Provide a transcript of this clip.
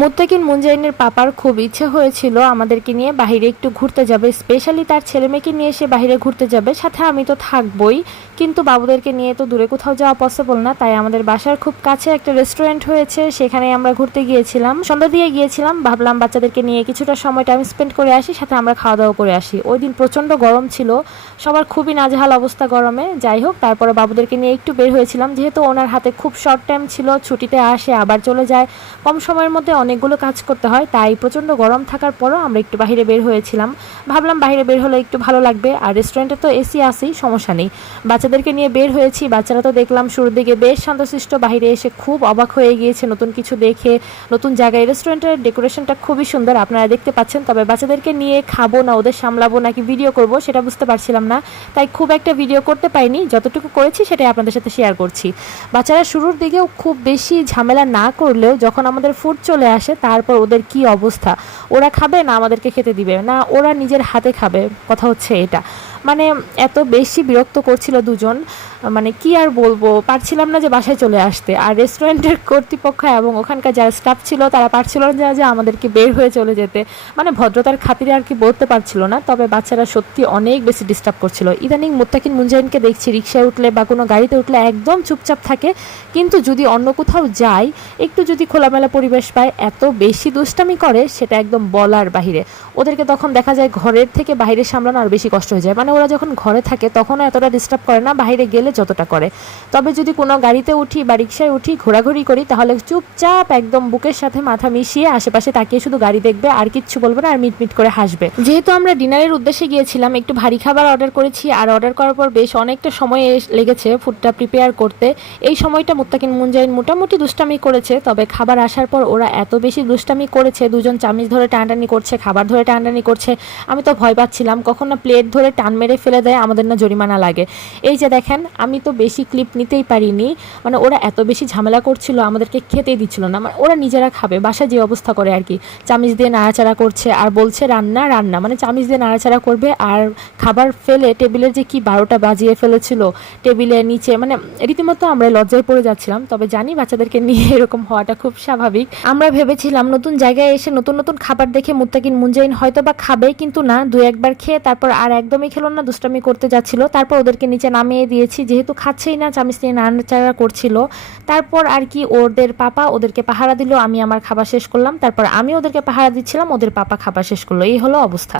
মুত্তাকিন মুনজাইনের পাপার খুব ইচ্ছে হয়েছিল আমাদেরকে নিয়ে বাইরে একটু ঘুরতে যাবে, স্পেশালি তার ছেলেমেয়েকে নিয়ে সে বাইরে ঘুরতে যাবে, সাথে আমি তো থাকবই। কিন্তু বাবুদেরকে নিয়ে তো দূরে কোথাও যাওয়া পসিবল না, তাই আমাদের বাসার খুব কাছে একটা রেস্টুরেন্ট হয়েছে, সেখানে আমরা ঘুরতে গিয়েছিলাম। সন্ধ্যা দিয়ে গিয়েছিলাম, ভাবলাম বাচ্চাদেরকে নিয়ে কিছুটা সময় টাইম স্পেন্ড করে আসি, সাথে আমরা খাওয়া দাওয়া করে আসি। ওই দিন প্রচণ্ড গরম ছিল, সবার খুবই নাজেহাল অবস্থা গরমে। যাই হোক, তারপরে বাবুদেরকে নিয়ে একটু বের হয়েছিলাম, যেহেতু ওনার হাতে খুব শর্ট টাইম ছিল, ছুটিতে আসে আবার চলে যায়, কম সময়ের মধ্যে অনেকগুলো কাজ করতে হয়, তাই প্রচণ্ড গরম থাকার পরও আমরা একটু বাইরে বের হয়েছিলাম। ভাবলাম বাইরে বের হলে একটু ভালো লাগবে, আর রেস্টুরেন্টে তো এসি আসেই, সমস্যা নেই। বাচ্চাদেরকে নিয়ে বের হয়েছি, বাচ্চারা তো দেখলাম শুরুর দিকে বেশ শান্তশিষ্ট, বাইরে এসে খুব অবাক হয়ে গিয়েছে নতুন কিছু দেখে, নতুন জায়গায়। রেস্টুরেন্টের ডেকোরেশনটা খুবই সুন্দর, আপনারা দেখতে পাচ্ছেন। তবে বাচ্চাদেরকে নিয়ে খাবো না ওদের সামলাবো নাকি ভিডিও করব সেটা বুঝতে পারছিলাম না, তাই খুব একটা ভিডিও করতে পারিনি, যতটুকু করেছি সেটাই আপনাদের সাথে শেয়ার করছি। বাচ্চারা শুরুর দিকেও খুব বেশি ঝামেলা না করলেও যখন আমাদের ফুড চলে আসে তারপর ওদের কি অবস্থা, ওরা খাবে না আমাদেরকে খেতে দিবে না, ওরা নিজের হাতে খাবে, কথা হচ্ছে এটা। মানে এত বেশি বিরক্ত করছিল দুজন, মানে কি আর বলবো, পারছিলাম না যে বাসায় চলে আসতে। আর রেস্টুরেন্টের কর্তৃপক্ষ এবং ওখানকার যারা স্টাফ ছিল তারা পারছিল না যে আমাদেরকে বের হয়ে চলে যেতে, মানে ভদ্রতার খাতিরে আর কি বলতে পারছিল না। তবে বাচ্চারা সত্যি অনেক বেশি ডিস্টার্ব করছিল। ইদানিং মুত্তাকিন মুনজাইনকে দেখছি রিক্সায় উঠলে বা কোনো গাড়িতে উঠলে একদম চুপচাপ থাকে, কিন্তু যদি অন্য কোথাও যায়, একটু যদি খোলামেলা পরিবেশ পায়, এত বেশি দুষ্টামি করে সেটা একদম বলার বাহিরে। ওদেরকে তখন দেখা যায় ঘরের থেকে বাইরে সামলানো আর বেশি কষ্ট হয়ে যায়। মানে ওরা যখন ঘরে থাকে তখনও এতটা ডিস্টার্ব করে না, বাইরে গেলে যতটা করে। তবে যদি কোনো গাড়িতে উঠি বা রিক্সায় উঠি, ঘোরাঘুরি করি, তাহলে চুপচাপ একদম বুকের সাথে মাথা মিশিয়ে আশেপাশে তাকিয়ে শুধু গাড়ি দেখবে, আর কিচ্ছু বলবে না, আর মিটমিট করে হাসবে। যেহেতু আমরা ডিনারের উদ্দেশ্যে গিয়েছিলাম, একটু ভারী খাবার অর্ডার করেছি, আর অর্ডার করার পর বেশ অনেকটা সময় লেগেছে ফুডটা প্রিপেয়ার করতে। এই সময়টা মুত্তাকিন মুনজাইন মোটামুটি দুষ্টামি করেছে, তবে খাবার আসার পর ওরা এত বেশি দুষ্টামি করেছে, দুজন চামিচ ধরে টানাটানি করছে, খাবার ধরে টানাটানি করছে। আমি তো ভয় পাচ্ছিলাম কখন না প্লেট ধরে টান মেরে ফেলে দেয়, আমাদের না জরিমানা লাগে। এই যে দেখেন, আমি তো বেশি ক্লিপ নিতেই পারিনি, মানে ওরা এত বেশি ঝামেলা করছিল, আমাদেরকে খেতেই দিচ্ছিল না। মানে ওরা নিজেরা খাবে, বাসায় যে অবস্থা করে আর কি, চামিচ দিয়ে নাড়াচাড়া করছে আর বলছে রান্না রান্না, মানে চামিচ দিয়ে নাড়াচাড়া করবে আর খাবার ফেলে টেবিলের যে কি 12টা বাজিয়ে ফেলেছিল টেবিলের নিচে, মানে রীতিমতো আমরা লজ্জায় পড়ে যাচ্ছিলাম। তবে জানি বাচ্চাদেরকে নিয়ে এরকম হওয়াটা খুব স্বাভাবিক। আমরা ভেবেছিলাম নতুন জায়গায় এসে নতুন নতুন খাবার দেখে মুত্তাকিন মুনজাইন হয়তো বা খাবে, কিন্তু না, 2-1 বার খেয়ে তারপর আর একদমই খেলো না, দুষ্টামি করতে যাচ্ছিল। তারপর ওদেরকে নিচে নামিয়ে দিয়েছি, যেহেতু খাচ্ছেই না, চামিচ নিয়ে নাড়াচাড়া করছিল। তারপর আর কি ওদের পাপা ওদেরকে পাহারা দিল, আমি আমার খাবার শেষ করলাম, তারপর আমি ওদেরকে পাহারা দিচ্ছিলাম, ওদের পাপা খাবার শেষ করলো। এই হলো অবস্থা।